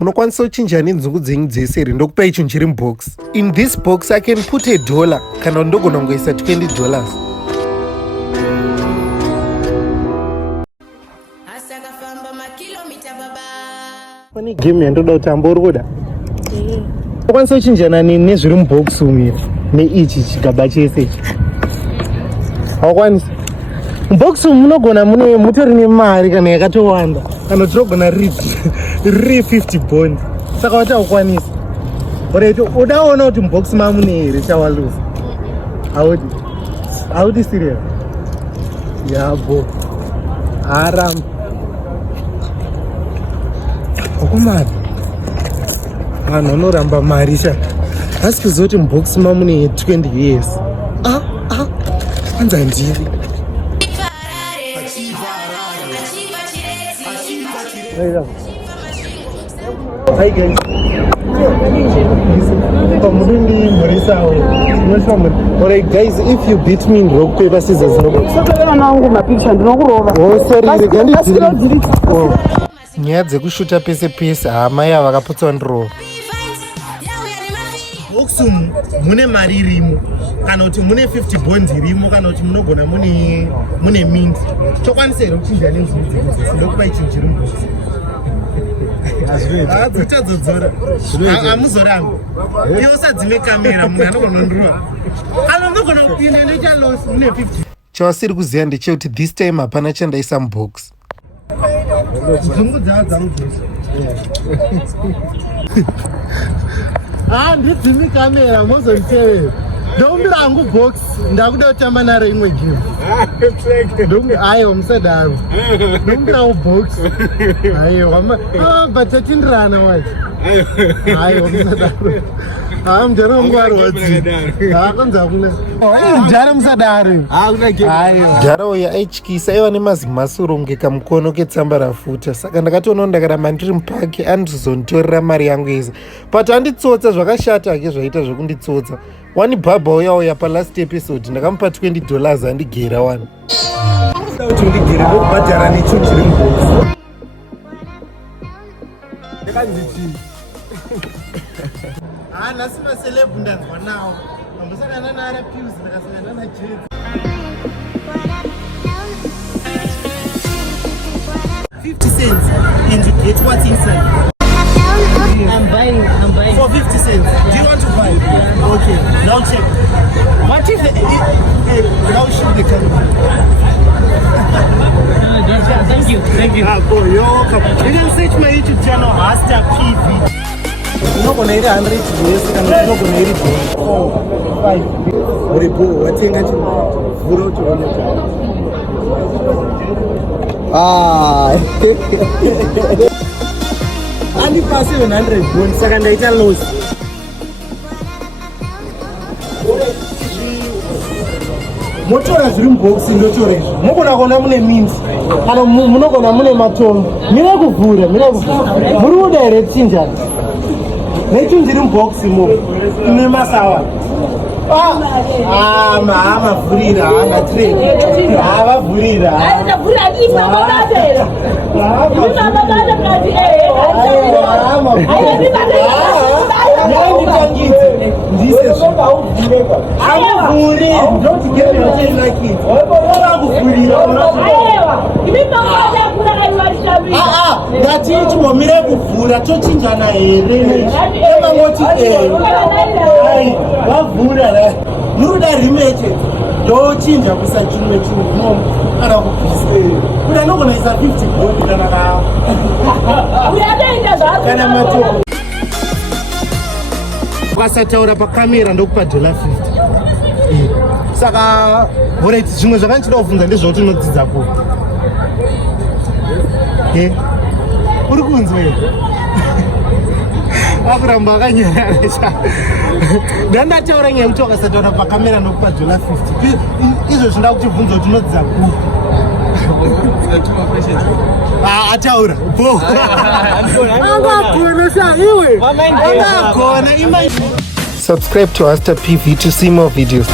unokwanisa kuchinja nenzungu dzenyu dzese here ndokupa icho chiri mubox. In this box I can put $1 kana ndogona kungoisa $20. Pane game yandoda kutamba uri kuda? Unokwanisa kuchinjana nezviri mubox umu neichi chigaba chese ichi. Hawakwanisi? Mubox umu munogona mutori nemari kana yakatowanda kana tinogona riri 50 bond. Saka wati haukwanisi. Oreto udaona kuti mubox mamune here chawaluza. Haudi serious? Yabo. Haram. Okumari. Vanhu vanoramba mari sha. Asi kuziva kuti mubox mamune 20 years. Anza ndiri. Hi guys. Alright guys, if you beat me in rock paper scissors, nyaya dzekushuta pese pese hama yava vakaputsa ndiro. Box mune mari irimo kana kuti mune 50 bonds irimo kana kuti munogona mune mint. Chokwanisa here kuchinja nenzungu dzese ndokupa ichi chiri mubox. Dzichazodzora hamuzoramba iwo sadzime kamera munhu anogona kundorova kana ndogona kupinda nechalosi mune 50. Chawasiri kuziva ndechekuti this time hapana chandaisa mubox. Dzungu dzava dzamudzosa ndidzimi kamera mozonditevera ndombira hangu box ndakuda kutamba naro imwe game. Aiwa musadaro ndombirawo box. Aiwa but tatindirana wacho. Aiwa musadaro. Mujara wangu arwadzi. Akanza kuna. Mujara musadaro. Mujara uyu aityisa aiva nemazimasuro kunge kamukono ketsamba rafuta. Saka ndakatoona ndakaramba ndiri mupaki andizonditorera mari yangu yese. But handitsotsa zvakashata hake zvaita zvokunditsotsa. Wani bhabha uya palast episode ndakamupa $20 handigera 1. Kuti ndigere ndokubhadhara nechinhu chiri mubox. Ndakanziti. Nhasi maselebhu ndanzwa nawo. Ndambosangana naRapuse ndakasangana naJet. 50 cents and you get what's inside. I'm buying. For 50 cents. Do you want to buy? Yeah. Okay, now check. What if now shoot the camera? Thank you. You're welcome. You can search my YouTube channel, Hasta PV. You're not going to eat 100 years, and you're not going to eat 4, 5. What's in it? And if I 700 bonds, second I tell loss. Motora zviri mubox ndotora izvi. Mugona kuona mune mint. Kana munogona mune Magtom. Mira kuvhura. Muri kuda here kuchinjana. Nechinhu chiri mubox imo. Ine masawa. Mavhurira haana trade. Vavhurira. Ngatichimomire kuvhura tochinjana here emangoti vavhura muruda rimeche ndochinja kuisa chimwe chinhu kana kubvise kuti anogona isa 50 bond kana Magtom. Ukasataura pakamera ndokupa $50. Saka alright, zvimwe zvakanchida kufunza ndezvauti unodzidza ku. Uri kunzwa here? Akuramba akanyarara. Ndandataura nyaya yekuti wakasataura pakamera ndokupa $50. Izvo zvinda kuti bvunza kuti unodzidza ku. Ataura. Angagona sa iwe. Angagona ima. Subscribe to Hasta PV to see more videos.